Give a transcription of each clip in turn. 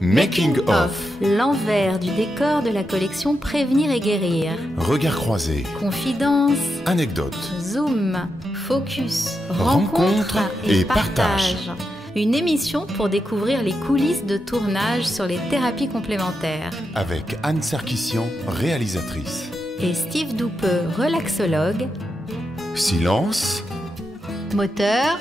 Making of. L'envers du décor de la collection Prévenir et Guérir. Regard croisé. Confidence. Anecdote. Zoom. Focus. Rencontre et partage. Une émission pour découvrir les coulisses de tournage sur les thérapies complémentaires. Avec Anne Sarkissian, réalisatrice. Et Steve Doupeux, relaxologue. Silence Moteur.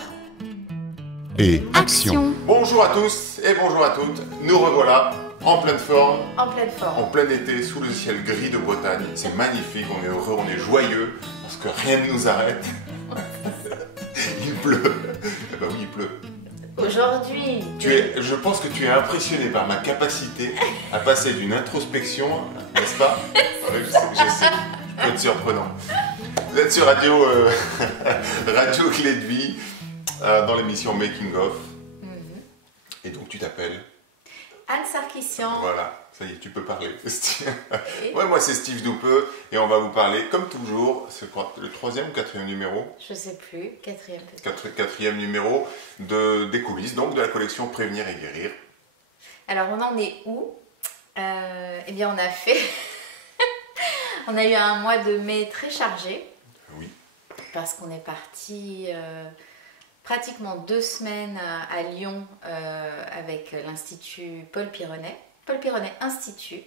et action. Bonjour à tous et bonjour à toutes, nous revoilà en pleine forme, En pleine forme. en plein été, sous le ciel gris de Bretagne. C'est magnifique, on est heureux, on est joyeux, parce que rien ne nous arrête. Il pleut. Eh ben oui, il pleut. Aujourd'hui, Je pense que tu es impressionné par ma capacité à passer d'une introspection, n'est-ce pas? Ouais, je sais, je peux être surprenant. Vous êtes sur Radio Clé de Vie, dans l'émission Making of. Et donc tu t'appelles? Anne Sarkissian. Voilà, ça y est, tu peux parler. Ouais, moi c'est Steve Doupeux et on va vous parler, comme toujours, c'est le troisième ou quatrième numéro? Je sais plus, quatrième peut-être. Quatrième numéro des coulisses, donc de la collection Prévenir et Guérir. Alors on en est où? Eh bien on a fait... on a eu un mois de mai très chargé. Oui. Parce qu'on est parti pratiquement 2 semaines à Lyon avec l'Institut Paul Pironet Institut.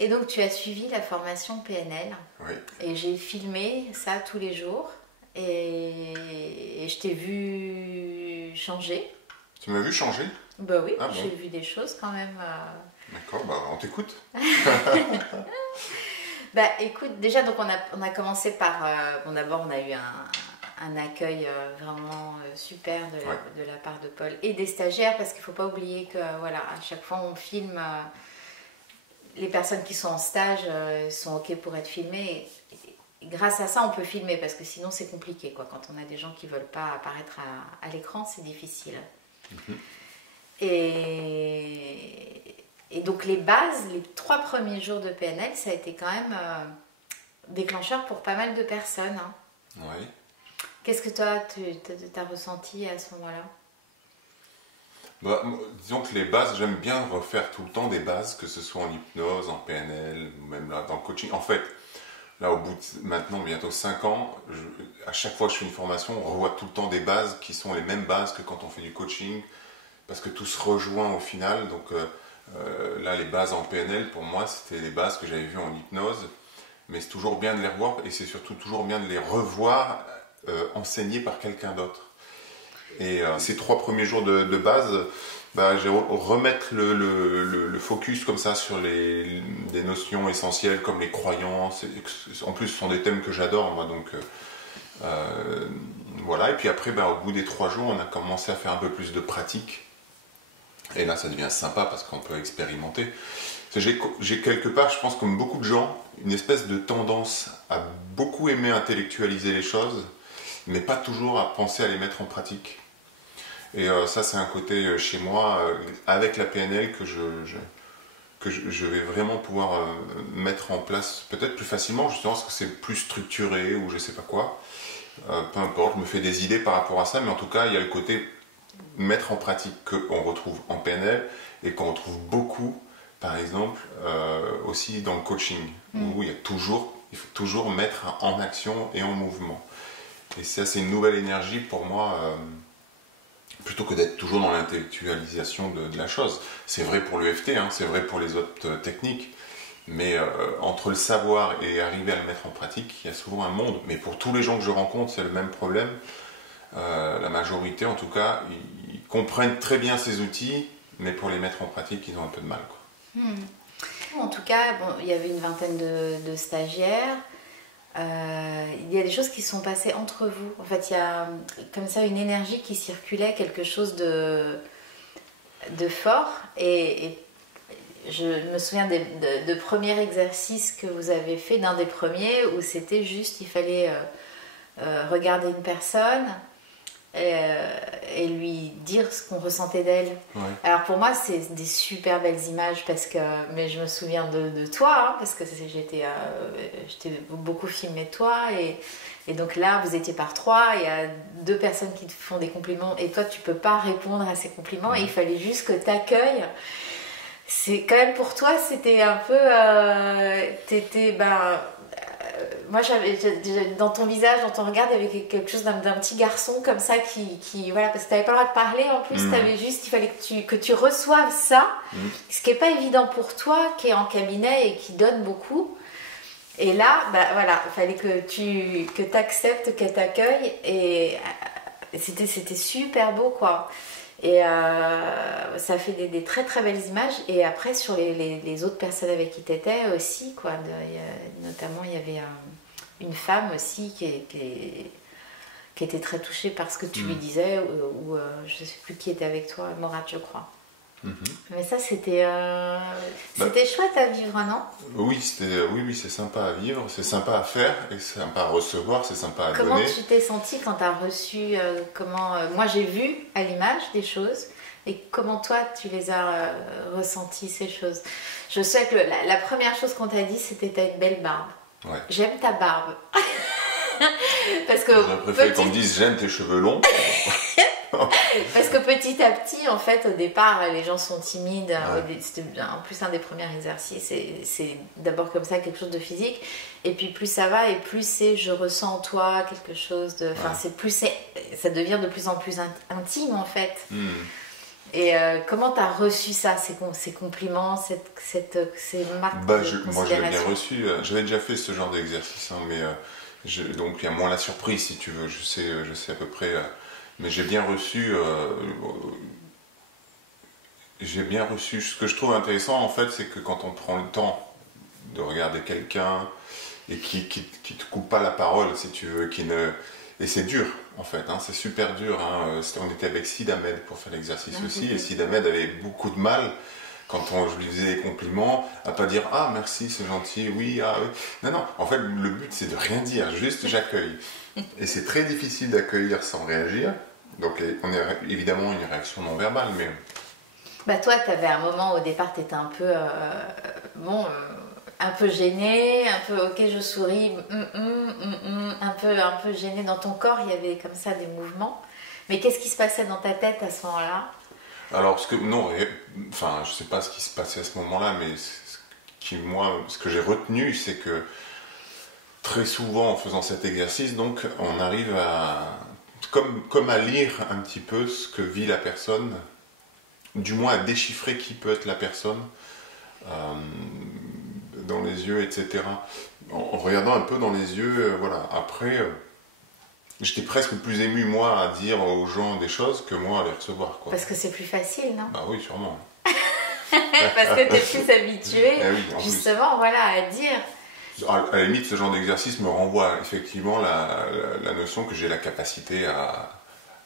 Et donc tu as suivi la formation PNL. Oui. Et j'ai filmé ça tous les jours. Et je t'ai vu changer. Tu m'as vu changer? Bah oui, Ah bon. j'ai vu des choses quand même. D'accord, bah on t'écoute. Bah écoute, déjà donc on a commencé par... bon d'abord on a eu un accueil vraiment super de la part de Paul et des stagiaires, parce qu'il ne faut pas oublier que voilà, à chaque fois on filme, les personnes qui sont en stage sont ok pour être filmées. Et grâce à ça on peut filmer, parce que sinon c'est compliqué quoi. Quand on a des gens qui ne veulent pas apparaître à l'écran, c'est difficile. Et donc les bases, les 3 premiers jours de PNL, ça a été quand même déclencheur pour pas mal de personnes. Hein. Oui. Qu'est-ce que toi, tu as ressenti à ce moment-là? Bah, disons que les bases, j'aime bien refaire tout le temps des bases, que ce soit en hypnose, en PNL, ou même là dans le coaching. En fait, là au bout de maintenant bientôt 5 ans, à chaque fois que je fais une formation, on revoit tout le temps des bases qui sont les mêmes bases que quand on fait du coaching, parce que tout se rejoint au final. Donc là, les bases en PNL, pour moi, c'était les bases que j'avais vues en hypnose, mais c'est toujours bien de les revoir, et c'est surtout toujours bien de les revoir enseignées par quelqu'un d'autre. Et ces 3 premiers jours de base, bah, j'ai remettre le focus comme ça sur des notions essentielles comme les croyances. En plus, ce sont des thèmes que j'adore, moi, donc voilà. Et puis après, bah, au bout des 3 jours, on a commencé à faire un peu plus de pratique. Et là, ça devient sympa parce qu'on peut expérimenter. J'ai quelque part, je pense, comme beaucoup de gens, une espèce de tendance à beaucoup aimer intellectualiser les choses, mais pas toujours à penser à les mettre en pratique. Et ça, c'est un côté chez moi, avec la PNL, que je vais vraiment pouvoir mettre en place peut-être plus facilement, justement parce que c'est plus structuré ou je sais pas quoi. Peu importe, je me fais des idées par rapport à ça, mais en tout cas, il y a le côté mettre en pratique qu'on retrouve en PNL et qu'on retrouve beaucoup, par exemple, aussi dans le coaching, où il faut toujours mettre en action et en mouvement. Et ça, c'est une nouvelle énergie pour moi, plutôt que d'être toujours dans l'intellectualisation de la chose. C'est vrai pour l'EFT, hein, c'est vrai pour les autres techniques, mais entre le savoir et arriver à le mettre en pratique, il y a souvent un monde. Mais pour tous les gens que je rencontre, c'est le même problème. La majorité, en tout cas, ils comprennent très bien ces outils, mais pour les mettre en pratique, ils ont un peu de mal, quoi. En tout cas, bon, il y avait une vingtaine de stagiaires. Il y a des choses qui sont passées entre vous. En fait, il y a comme ça une énergie qui circulait, quelque chose de fort. Et je me souviens de premiers exercices que vous avez fait, d'un des premiers où c'était juste, il fallait regarder une personne et lui dire ce qu'on ressentait d'elle. Ouais. Alors pour moi, c'est des super belles images, mais je me souviens de toi, hein, parce que j'étais beaucoup filmé de toi, et donc là, vous étiez par 3, il y a 2 personnes qui te font des compliments, et toi, tu peux pas répondre à ces compliments, et il fallait juste que tu accueilles C'est quand même pour toi, c'était un peu. Moi, dans ton visage, dans ton regard, il y avait quelque chose d'un petit garçon comme ça qui voilà, parce que tu n'avais pas le droit de parler en plus, il fallait que tu reçoives ça, ce qui n'est pas évident pour toi, qui est en cabinet et qui donne beaucoup. Et là, voilà, il fallait que tu acceptes, qu'elle t'accueille, et c'était super beau, quoi. Et ça fait des très très belles images. Et après, sur les autres personnes avec qui tu étais aussi, quoi. Notamment, il y avait une femme aussi qui était très touchée par ce que tu lui disais, ou je ne sais plus qui était avec toi, Morad, je crois. Mais ça, c'était chouette à vivre, non? Oui, c'est sympa à vivre, c'est sympa à faire, et c'est sympa à recevoir, c'est sympa à donner. Comment tu t'es sentie quand tu as reçu moi, j'ai vu à l'image des choses, et comment toi, tu les as ressenties, ces choses? Je sais que la première chose qu'on t'a dit, c'était que tu as une belle barbe. Ouais. J'aime ta barbe. Parce que j'aurais préféré qu'on me dise j'aime tes cheveux longs. Parce que petit à petit, en fait, au départ, les gens sont timides. C'était en plus un des premiers exercices. C'est d'abord comme ça, quelque chose de physique. Et puis plus ça va, et plus c'est je ressens en toi quelque chose de. Enfin, ça devient de plus en plus intime, en fait. Et comment tu as reçu ça, ces compliments, ces marques de considération? Moi, je l'ai bien reçu. J'avais déjà fait ce genre d'exercice, mais donc il y a moins la surprise, si tu veux. Je sais à peu près. Mais j'ai bien reçu. Ce que je trouve intéressant, en fait, c'est que quand on prend le temps de regarder quelqu'un et qui te coupe pas la parole, si tu veux, et c'est dur, en fait, c'est super dur. On était avec Sid Ahmed pour faire l'exercice aussi, et Sid Ahmed avait beaucoup de mal, quand je lui faisais des compliments, à pas dire « Ah, merci, c'est gentil, oui, ah, oui ». Non, en fait, le but, c'est de rien dire, juste j'accueille. Et c'est très difficile d'accueillir sans réagir. Donc, on a évidemment une réaction non verbale, mais... toi, tu avais un moment, au départ, tu étais un peu... un peu gênée, un peu ok je souris, un peu gênée dans ton corps, il y avait comme ça des mouvements. Mais qu'est-ce qui se passait dans ta tête à ce moment-là? Alors, je sais pas ce qui se passait à ce moment-là, mais ce que j'ai retenu, c'est que très souvent en faisant cet exercice, donc on arrive à, comme à lire un petit peu ce que vit la personne, du moins à déchiffrer qui peut être la personne, dans les yeux, etc. En regardant un peu dans les yeux, voilà. Après, j'étais presque plus ému, moi, à dire aux gens des choses que moi à les recevoir, quoi. Parce que c'est plus facile, non? Bah oui, sûrement. Parce que tu es plus habitué, justement, voilà, à dire. À la limite, ce genre d'exercice me renvoie effectivement la notion que j'ai la capacité à,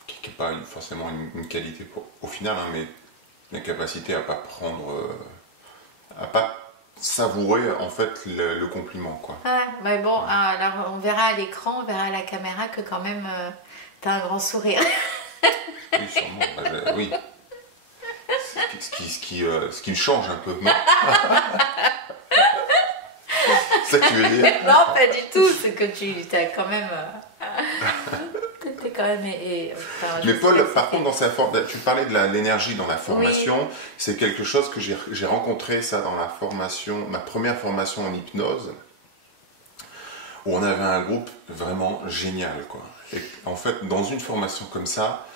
qui n'est pas forcément une qualité au final, mais la capacité à pas prendre, à pas savourer en fait le compliment, quoi. Mais bon, alors on verra à l'écran, on verra à la caméra que quand même t'as un grand sourire. Oui, sûrement. Oui. Ce qui me change un peu, non? C'est ça que tu veux dire? Non, pas du tout. C'est que tu as quand même. T'es quand même. Mais Paul, par contre, tu parlais de l'énergie dans la formation. Oui. C'est quelque chose que j'ai rencontré ça dans la formation, ma première formation en hypnose, où on avait un groupe vraiment génial, quoi. Et en fait, dans une formation comme ça,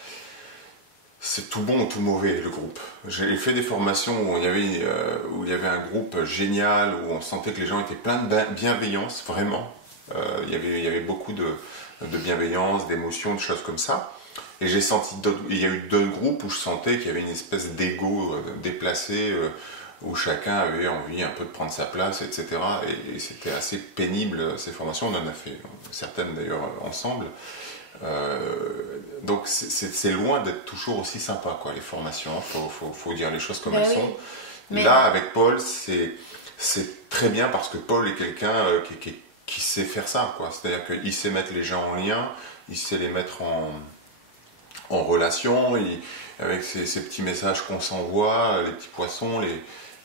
c'est tout bon ou tout mauvais, le groupe. J'ai fait des formations où il y avait un groupe génial, où on sentait que les gens étaient pleins de bienveillance, vraiment. Il y avait beaucoup de bienveillance, d'émotion, de choses comme ça. Et il y a eu d'autres groupes où je sentais qu'il y avait une espèce d'ego déplacé, où chacun avait envie un peu de prendre sa place, etc. Et c'était assez pénible, ces formations. On en a fait certaines d'ailleurs ensemble. Donc c'est loin d'être toujours aussi sympa, quoi, les formations. Faut dire les choses comme elles sont. Là, avec Paul, c'est très bien parce que Paul est quelqu'un qui sait faire ça, quoi. C'est-à-dire qu'il sait mettre les gens en lien, il sait les mettre en relation, avec ces petits messages qu'on s'envoie, les petits poissons,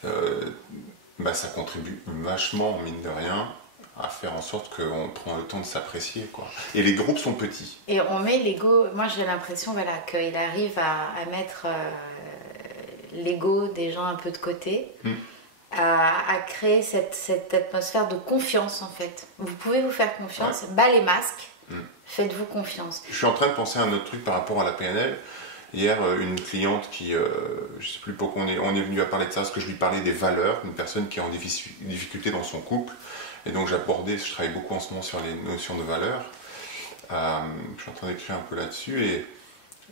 ça contribue vachement, mine de rien, à faire en sorte qu'on prend le temps de s'apprécier, quoi. Et les groupes sont petits. Et on met l'ego, moi j'ai l'impression qu'il arrive à mettre l'ego des gens un peu de côté, à créer cette atmosphère de confiance en fait. Vous pouvez vous faire confiance, bas les masques, faites-vous confiance. Je suis en train de penser à un autre truc par rapport à la PNL. Hier, une cliente qui, je ne sais plus pourquoi on est venu à parler de ça, parce que je lui parlais des valeurs, une personne qui est en difficulté dans son couple. Et donc je travaille beaucoup en ce moment sur les notions de valeurs. Je suis en train d'écrire un peu là-dessus.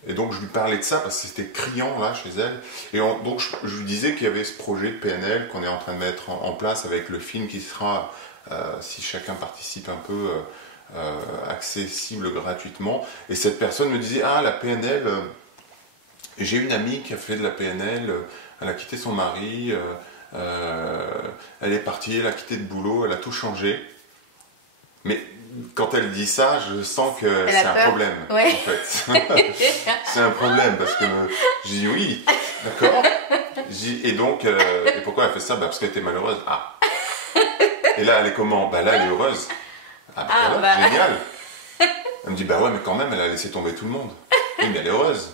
Et donc je lui parlais de ça parce que c'était criant là chez elle. Et donc je lui disais qu'il y avait ce projet de PNL qu'on est en train de mettre en place avec le film qui sera, si chacun participe un peu, accessible gratuitement. Et cette personne me disait, ah la PNL... J'ai une amie qui a fait de la PNL, elle a quitté son mari, elle est partie, elle a quitté de boulot, elle a tout changé. Mais quand elle dit ça, je sens que c'est un problème, en fait. C'est un problème, parce que je dis oui, d'accord. Et donc, et pourquoi elle fait ça? Parce qu'elle était malheureuse. Ah. Et là, elle est comment? Là, elle est heureuse. Génial. Elle me dit, ouais, mais quand même, elle a laissé tomber tout le monde. Oui, mais elle est heureuse.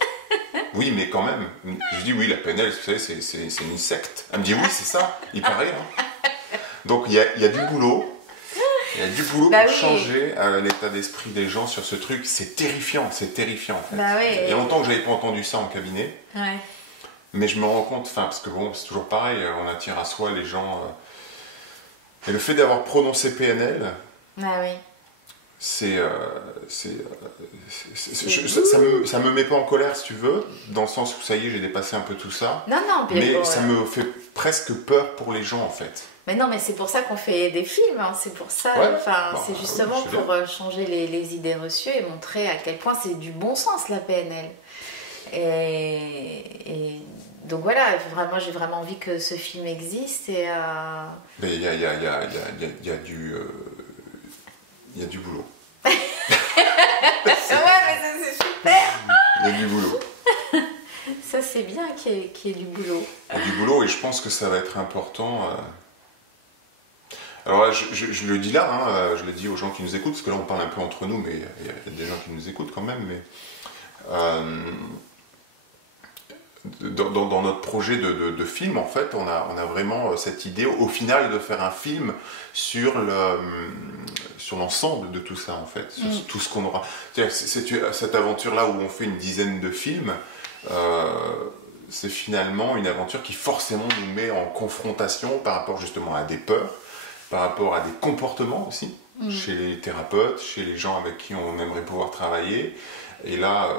Oui, mais quand même. Je dis, oui, la PNL, vous savez, c'est une secte. Elle me dit, oui, c'est ça, il paraît. Hein. Donc, il y a du boulot. Il y a du boulot pour changer l'état d'esprit des gens sur ce truc. C'est terrifiant, en fait. Il y a longtemps que je n'avais pas entendu ça en cabinet. Ouais. Mais je me rends compte, parce que bon, c'est toujours pareil, on attire à soi les gens. Et le fait d'avoir prononcé PNL, ça me met pas en colère, si tu veux, dans le sens où ça y est, j'ai dépassé un peu tout ça. Mais ça me fait presque peur pour les gens, en fait. Mais non, mais c'est pour ça qu'on fait des films, hein. C'est pour ça, c'est justement pour changer les idées reçues et montrer à quel point c'est du bon sens, la PNL. Et donc voilà, moi j'ai vraiment envie que ce film existe et... Mais il y a du boulot. Ouais, mais ça c'est super. Il y a du boulot. Ça c'est bien qu'il y ait du boulot. Il y a du boulot et je pense que ça va être important. Alors je le dis là, hein, je le dis aux gens qui nous écoutent, parce que là on parle un peu entre nous, mais il y a des gens qui nous écoutent quand même. Mais dans notre projet de film, en fait, on a vraiment cette idée, au final, de faire un film sur l'ensemble de tout ça, en fait, sur tout ce qu'on aura. C'est cette aventure-là où on fait une dizaine de films, c'est finalement une aventure qui forcément nous met en confrontation par rapport justement à des peurs, par rapport à des comportements aussi, chez les thérapeutes, chez les gens avec qui on aimerait pouvoir travailler. Et là,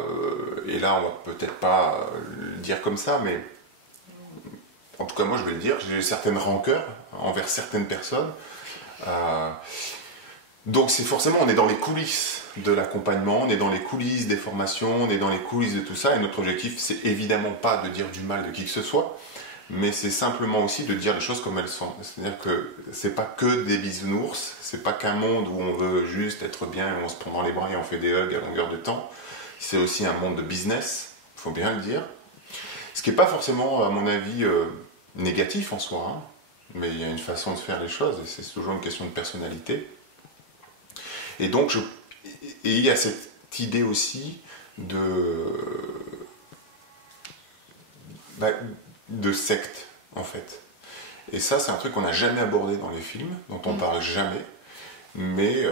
on va peut-être pas le dire comme ça, mais en tout cas moi je vais le dire, j'ai certaines rancœurs envers certaines personnes. Donc c'est forcément, on est dans les coulisses de l'accompagnement, on est dans les coulisses des formations, on est dans les coulisses de tout ça, et notre objectif c'est évidemment pas de dire du mal de qui que ce soit, mais c'est simplement aussi de dire les choses comme elles sont. C'est-à-dire que c'est pas que des bisounours, c'est pas qu'un monde où on veut juste être bien et on se prend dans les bras et on fait des hugs à longueur de temps. C'est aussi un monde de business, il faut bien le dire. Ce qui n'est pas forcément, à mon avis, négatif en soi, hein, mais il y a une façon de faire les choses, et c'est toujours une question de personnalité. Et donc, il y a cette idée aussi de secte, en fait. Et ça, c'est un truc qu'on n'a jamais abordé dans les films, dont on parle jamais. Mais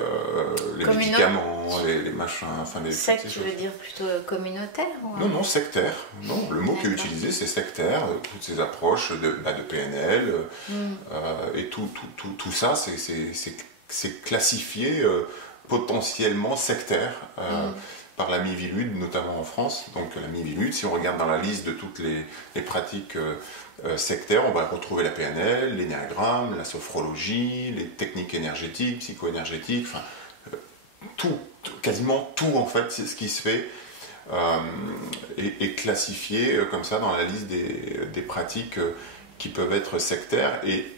les médicaments, les machins, les secte, tu veux dire plutôt communautaire ou... Non, sectaire. Non, le mot qui est utilisé, c'est sectaire. Toutes ces approches de PNL et tout ça, c'est classifié potentiellement sectaire par la Miviludes, notamment en France. Donc la Miviludes, si on regarde dans la liste de toutes les pratiques sectaires, on va retrouver la PNL, l'énéagramme, la sophrologie, les techniques énergétiques, psycho-énergétiques, quasiment tout en fait, c'est ce qui se fait est classifié comme ça dans la liste des pratiques qui peuvent être sectaires, et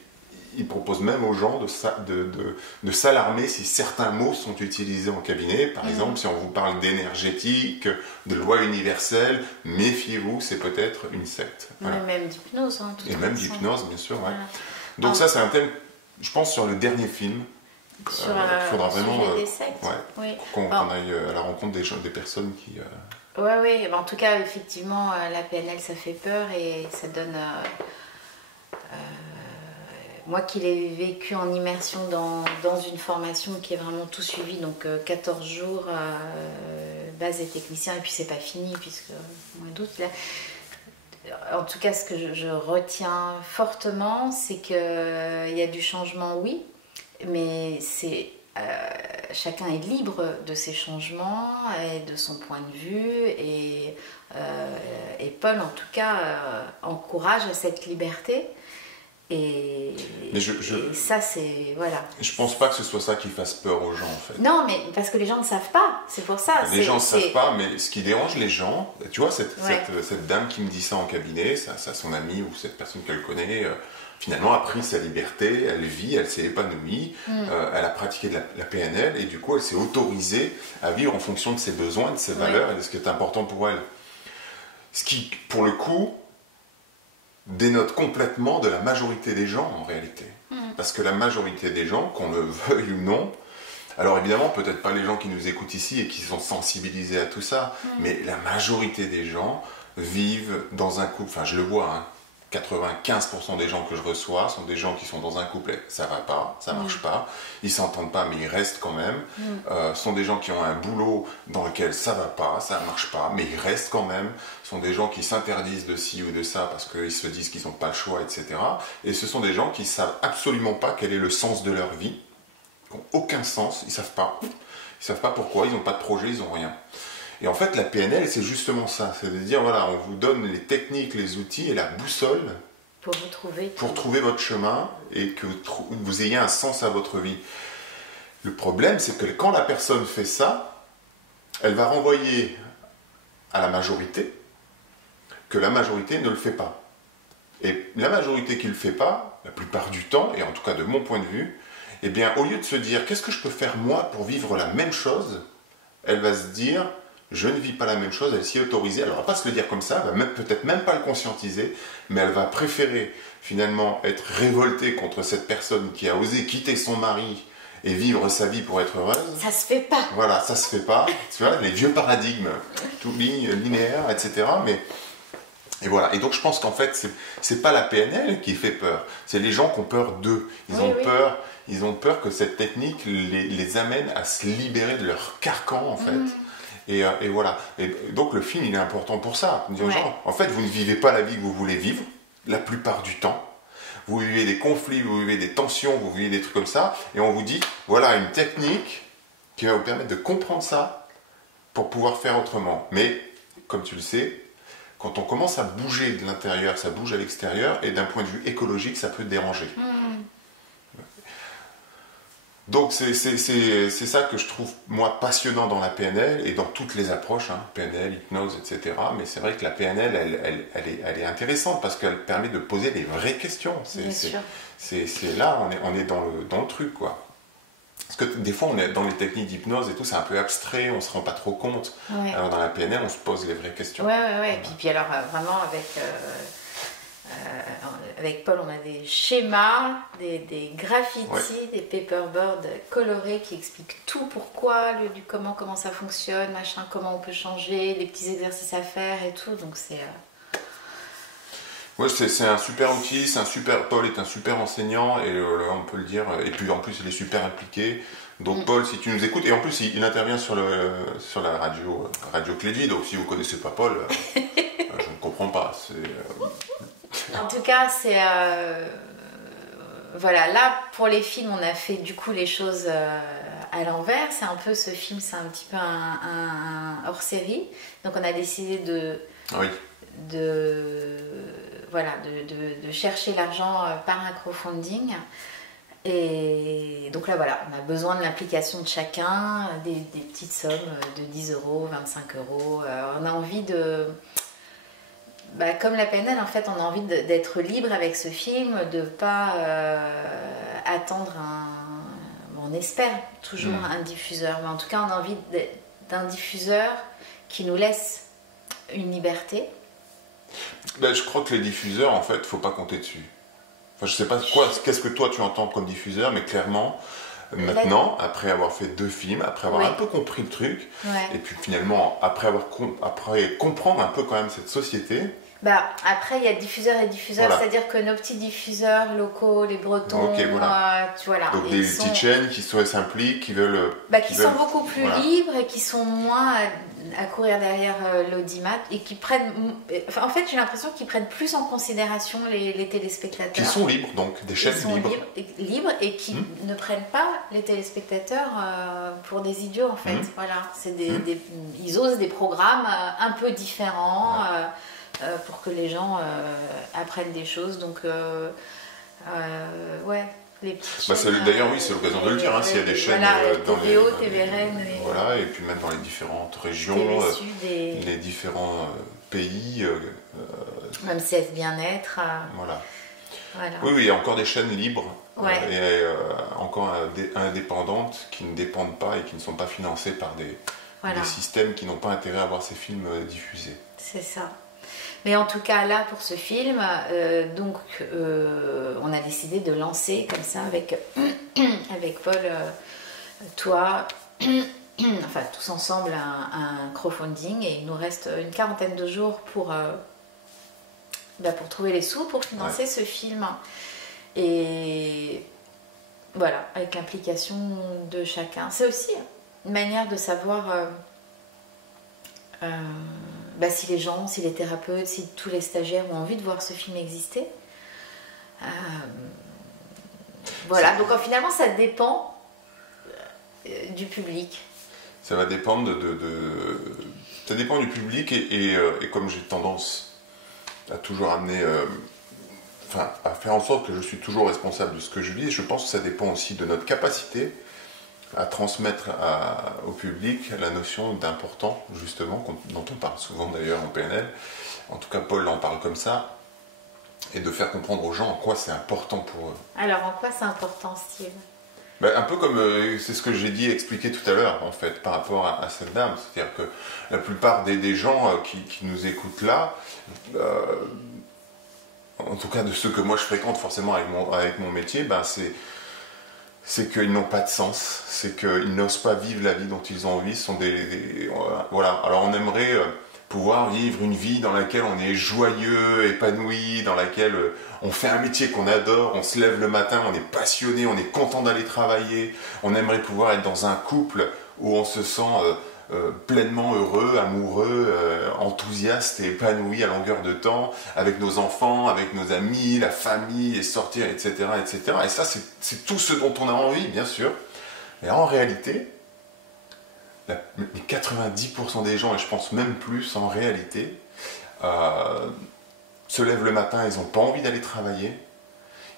il propose même aux gens de s'alarmer si certains mots sont utilisés en cabinet. Par exemple, si on vous parle d'énergétique, de loi universelle, méfiez-vous, c'est peut-être une secte. Voilà. Même d'hypnose. Hein, et même d'hypnose, bien sûr. Voilà. Donc ça, c'est un thème, je pense, sur le dernier film. Il faudra vraiment qu'on aille à la rencontre des personnes qui... Ouais, en tout cas, effectivement, la PNL, ça fait peur et ça donne... moi qui l'ai vécu en immersion dans une formation qui est vraiment tout suivi, donc 14 jours, base et technicien, et puis c'est pas fini, puisque, moins doute, là. En tout cas, ce que je retiens fortement, c'est qu'il y a du changement, oui, mais c'est... chacun est libre de ses changements et de son point de vue et Paul en tout cas encourage cette liberté et ça c'est voilà. Je pense pas que ce soit ça qui fasse peur aux gens en fait. Non mais parce que les gens ne savent pas, c'est pour ça. Les gens ne savent pas, mais ce qui dérange les gens, tu vois cette dame qui me dit ça en cabinet, ça son amie ou cette personne qu'elle connaît finalement a pris sa liberté, elle vit, elle s'est épanouie, elle a pratiqué de la PNL et du coup elle s'est autorisée à vivre en fonction de ses besoins, de ses valeurs et de ce qui est important pour elle. Ce qui, pour le coup, dénote complètement de la majorité des gens en réalité. Parce que la majorité des gens, qu'on le veuille ou non, alors évidemment peut-être pas les gens qui nous écoutent ici et qui sont sensibilisés à tout ça, mais la majorité des gens vivent dans un couple, enfin je le vois, hein, 95% des gens que je reçois sont des gens qui sont dans un couple, ça va pas, ça marche pas, ils s'entendent pas mais ils restent quand même, sont des gens qui ont un boulot dans lequel ça va pas, ça marche pas, mais ils restent quand même, sont des gens qui s'interdisent de ci ou de ça parce qu'ils se disent qu'ils n'ont pas le choix, etc. Et ce sont des gens qui savent absolument pas quel est le sens de leur vie, qui n'ont aucun sens, ils savent pas pourquoi, ils n'ont pas de projet, ils n'ont rien. Et en fait, la PNL, c'est justement ça. C'est de dire, voilà, on vous donne les techniques, les outils et la boussole pour trouver votre chemin et que vous ayez un sens à votre vie. Le problème, c'est que quand la personne fait ça, elle va renvoyer à la majorité que la majorité ne le fait pas. Et la majorité qui ne le fait pas, la plupart du temps, et en tout cas de mon point de vue, eh bien, au lieu de se dire, qu'est-ce que je peux faire moi pour vivre la même chose, elle va se dire... Je ne vis pas la même chose, elle s'y est autorisée, elle ne va pas se le dire comme ça, elle va peut-être même pas le conscientiser, mais elle va préférer finalement être révoltée contre cette personne qui a osé quitter son mari et vivre sa vie pour être heureuse. Ça se fait pas. Voilà, ça se fait pas. Tu vois, les vieux paradigmes, tout linéaire, etc. Et voilà. Et donc je pense qu'en fait, c'est pas la PNL qui fait peur, c'est les gens qui ont peur d'eux. Ils ont peur que cette technique les amène à se libérer de leur carcan en fait. Et voilà. Et donc le film, il est important pour ça. On dit aux gens, en fait, vous ne vivez pas la vie que vous voulez vivre, la plupart du temps. Vous vivez des conflits, vous vivez des tensions, vous vivez des trucs comme ça. Et on vous dit, voilà une technique qui va vous permettre de comprendre ça pour pouvoir faire autrement. Mais, comme tu le sais, quand on commence à bouger de l'intérieur, ça bouge à l'extérieur. Et d'un point de vue écologique, ça peut déranger. Donc c'est ça que je trouve moi passionnant dans la PNL et dans toutes les approches, hein, PNL, hypnose, etc. Mais c'est vrai que la PNL, elle est intéressante parce qu'elle permet de poser des vraies questions. C'est là, on est dans le truc, quoi. Parce que des fois, on est dans les techniques d'hypnose et tout, c'est un peu abstrait, on se rend pas trop compte. Alors dans la PNL, on se pose les vraies questions. Ouais. Puis alors vraiment avec Paul, on a des schémas, des graffitis, des paperboards colorés qui expliquent tout, pourquoi, comment ça fonctionne, machin, comment on peut changer, les petits exercices à faire et tout. Donc c'est... Ouais, c'est un super outil, Paul est un super enseignant et on peut le dire. Et puis en plus, il est super impliqué. Donc Paul, si tu nous écoutes, et en plus il intervient sur la radio Clé de Vie, donc si vous ne connaissez pas Paul, je ne comprends pas. En tout cas, c'est... voilà, là, pour les films, on a fait du coup les choses à l'envers. C'est un peu, ce film, c'est un petit peu un hors-série. Donc on a décidé de chercher l'argent par un crowdfunding. Et donc là, voilà, on a besoin de l'implication de chacun, des petites sommes de 10 euros, 25 euros. On a envie de... comme la PNL, en fait, on a envie d'être libre avec ce film, de ne pas attendre on espère toujours un diffuseur, mais en tout cas, on a envie d'un diffuseur qui nous laisse une liberté. Je crois que les diffuseurs, en fait, il ne faut pas compter dessus. Enfin, je ne sais pas qu'est-ce que toi tu entends comme diffuseur, mais clairement, maintenant, après avoir fait 2 films, après avoir un peu compris le truc, et puis finalement, après comprendre un peu quand même cette société. Après, il y a diffuseurs et diffuseurs, c'est-à-dire que nos petits diffuseurs locaux, les Bretons, tu vois là. Donc des petites chaînes qui s'impliquent, qui veulent. Qui sont beaucoup plus libres et qui sont moins à courir derrière l'audimat et qui prennent. En fait, j'ai l'impression qu'ils prennent plus en considération les téléspectateurs. Qui sont libres, donc des chaînes libres et qui ne prennent pas les téléspectateurs pour des idiots en fait. Voilà, c'est ils osent des programmes un peu différents. Pour que les gens apprennent des choses. Donc, les petites chaînes. D'ailleurs, oui, c'est l'occasion de le dire. S'il y a des chaînes dans TVO, TVRN. Et puis même dans les différentes régions, les différents pays. Même CS Bien-être. Voilà. Oui, il y a encore des chaînes libres et encore indépendantes qui ne dépendent pas et qui ne sont pas financées par des systèmes qui n'ont pas intérêt à voir ces films diffusés. C'est ça. Mais en tout cas, là, pour ce film, on a décidé de lancer comme ça avec Paul, toi, enfin tous ensemble, un crowdfunding. Et il nous reste une quarantaine de jours pour trouver les sous pour financer ce film. Et voilà, avec l'implication de chacun. C'est aussi une manière de savoir... si les gens, si les thérapeutes, si tous les stagiaires ont envie de voir ce film exister. Donc finalement ça dépend du public. Ça va dépendre ça dépend du public et comme j'ai tendance à toujours amener... à faire en sorte que je suis toujours responsable de ce que je vis, et je pense que ça dépend aussi de notre capacité à transmettre au public la notion d'important, justement, dont on parle souvent d'ailleurs en PNL. En tout cas, Paul en parle comme ça, et de faire comprendre aux gens en quoi c'est important pour eux. Alors, en quoi c'est important, Steve ? Un peu comme c'est ce que j'ai expliqué tout à l'heure, en fait, par rapport à cette dame. C'est-à-dire que la plupart des gens qui nous écoutent là, en tout cas de ceux que moi je fréquente forcément avec mon métier, c'est qu'ils n'ont pas de sens, c'est qu'ils n'osent pas vivre la vie dont ils ont envie. Ce sont voilà. Alors on aimerait pouvoir vivre une vie dans laquelle on est joyeux, épanoui, dans laquelle on fait un métier qu'on adore, on se lève le matin, on est passionné, on est content d'aller travailler. On aimerait pouvoir être dans un couple où on se sent pleinement heureux, amoureux, enthousiaste et épanoui à longueur de temps, avec nos enfants, avec nos amis, la famille, et sortir, etc., etc. Et ça, c'est tout ce dont on a envie, bien sûr. Mais en réalité, les 90% des gens, et je pense même plus en réalité, se lèvent le matin, ils n'ont pas envie d'aller travailler.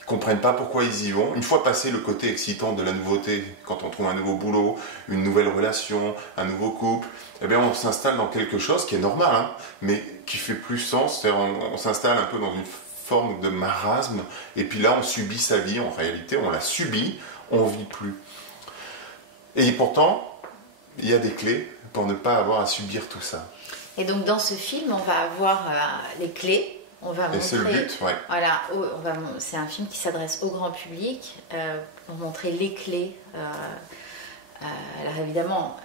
Ils ne comprennent pas pourquoi ils y vont. Une fois passé le côté excitant de la nouveauté, quand on trouve un nouveau boulot, une nouvelle relation, un nouveau couple, on s'installe dans quelque chose qui est normal, mais qui fait plus sens. C'est-à-dire on s'installe un peu dans une forme de marasme, et puis là on subit sa vie. En réalité, on la subit, on ne vit plus. Et pourtant, il y a des clés pour ne pas avoir à subir tout ça. Et donc dans ce film, on va avoir les clés. On va montrer, c'est le but, Voilà, c'est un film qui s'adresse au grand public pour montrer les clés. Alors évidemment,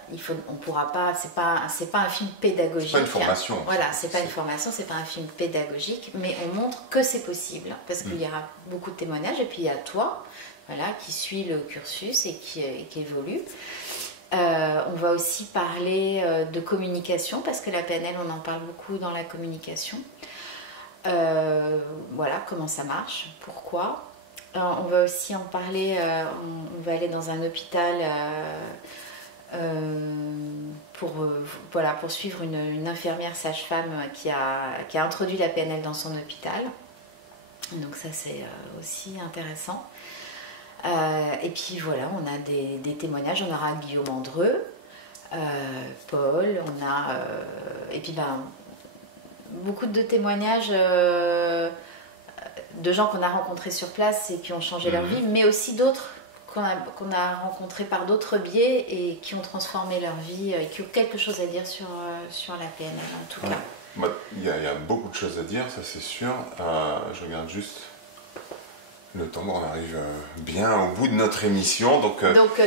on pourra pas. C'est pas un film pédagogique. C'est pas une formation. Voilà, c'est pas une formation, c'est pas un film pédagogique, mais on montre que c'est possible parce qu'il y aura beaucoup de témoignages et puis il y a toi, qui suit le cursus et qui évolue. On va aussi parler de communication parce que la PNL, on en parle beaucoup dans la communication. Comment ça marche, pourquoi. On va aussi en parler, on va aller dans un hôpital pour suivre une infirmière sage-femme qui a introduit la PNL dans son hôpital. Donc ça c'est aussi intéressant. Et puis voilà, on a des témoignages, on aura Guillaume Andreu, Paul, on a... et puis beaucoup de témoignages de gens qu'on a rencontrés sur place et qui ont changé leur vie, mais aussi d'autres qu'on a rencontrés par d'autres biais et qui ont transformé leur vie et qui ont quelque chose à dire sur la PNL en tout cas. Il y a beaucoup de choses à dire, ça c'est sûr. Je regarde juste Le temps, on arrive bien au bout de notre émission. Donc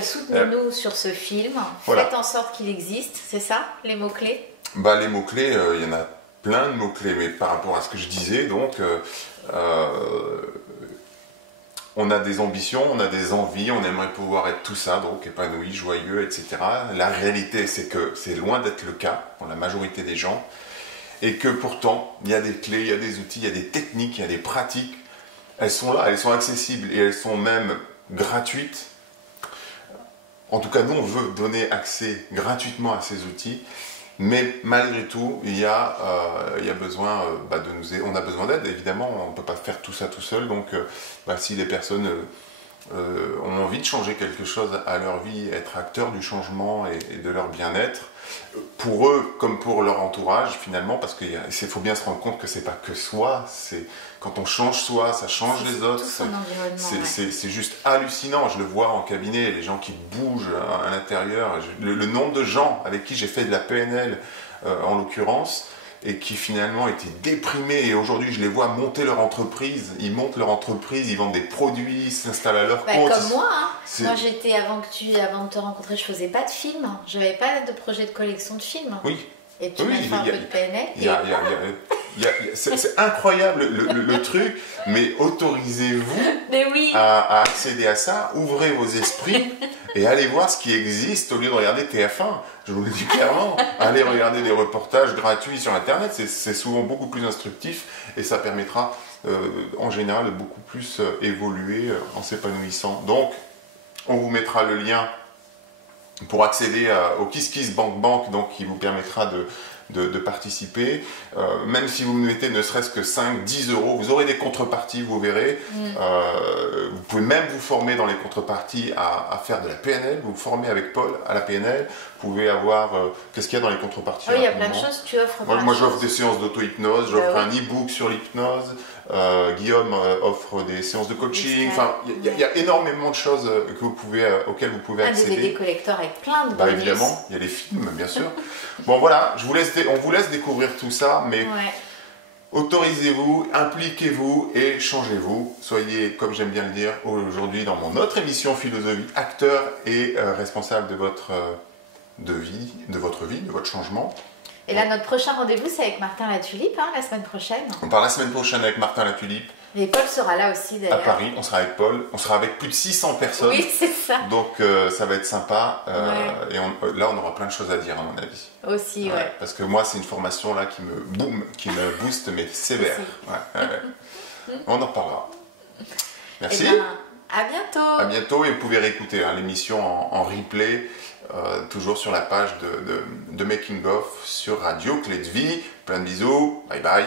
soutenez-nous sur ce film. Voilà. Faites en sorte qu'il existe, c'est ça, les mots-clés? Les mots-clés, il y en a plein de mots-clés, mais par rapport à ce que je disais, donc, on a des ambitions, on a des envies, on aimerait pouvoir être tout ça, donc épanoui, joyeux, etc. La réalité, c'est que c'est loin d'être le cas pour la majorité des gens, et que pourtant, il y a des clés, il y a des outils, il y a des techniques, il y a des pratiques. Elles sont là, elles sont accessibles, et elles sont même gratuites. En tout cas, nous, on veut donner accès gratuitement à ces outils. Mais malgré tout, il y a besoin de nous aider. On a besoin d'aide, évidemment, on ne peut pas faire tout ça tout seul. Donc, si les personnes ont envie de changer quelque chose à leur vie, être acteurs du changement et de leur bien-être, pour eux comme pour leur entourage, finalement, parce qu'il faut bien se rendre compte que c'est pas que soi, c'est quand on change soi, ça change les autres. C'est juste hallucinant. Je le vois en cabinet, les gens qui bougent à l'intérieur. Le nombre de gens avec qui j'ai fait de la PNL, en l'occurrence, et qui finalement étaient déprimés, et aujourd'hui je les vois monter leur entreprise. Ils montent leur entreprise, ils vendent des produits, ils s'installent à leur compte. Comme moi, hein. Moi j'étais, avant de te rencontrer, je faisais pas de film. Je n'avais pas de projet de collection de films. Oui. Et tu m'as fait un peu de PNL. C'est incroyable le truc, mais autorisez-vous oui. à accéder à ça, ouvrez vos esprits et allez voir ce qui existe au lieu de regarder TF1. Je vous le dis clairement, allez regarder des reportages gratuits sur Internet, c'est souvent beaucoup plus instructif et ça permettra en général de beaucoup plus évoluer en s'épanouissant. Donc, on vous mettra le lien pour accéder au KissKissBankBank, donc qui vous permettra de participer. Même si vous mettez ne serait-ce que 5-10 euros, vous aurez des contreparties, vous verrez. Vous pouvez même vous former dans les contreparties à faire de la PNL, vous vous formez avec Paul à la PNL. Vous pouvez avoir... Qu'est-ce qu'il y a dans les contreparties? Il y a plein de choses, tu offres. Moi j'offre des séances d'auto-hypnose, j'offre un e-book sur l'hypnose, Guillaume offre des séances de coaching, enfin il y a énormément de choses auxquelles vous pouvez accéder. Un DVD collector avec plein de bonus. Évidemment, il y a les films bien sûr. Bon voilà, on vous laisse découvrir tout ça, mais autorisez-vous, impliquez-vous et changez-vous. Soyez, comme j'aime bien le dire aujourd'hui dans mon autre émission Philosophie, acteur et responsable de votre vie, de votre changement. Et là, notre prochain rendez-vous, c'est avec Martin Latulipe, la semaine prochaine. On part la semaine prochaine avec Martin Latulipe. Et Paul sera là aussi, d'ailleurs. À Paris, on sera avec Paul. On sera avec plus de 600 personnes. Oui, c'est ça. Donc, ça va être sympa. Et là, on aura plein de choses à dire, à mon avis. Aussi, ouais. Parce que moi, c'est une formation là qui me booste, mais sévère. On en reparlera. Merci. À bientôt. À bientôt. Et vous pouvez réécouter l'émission en replay. Toujours sur la page de Making of sur Radio Clé de Vie. Plein de bisous, bye bye.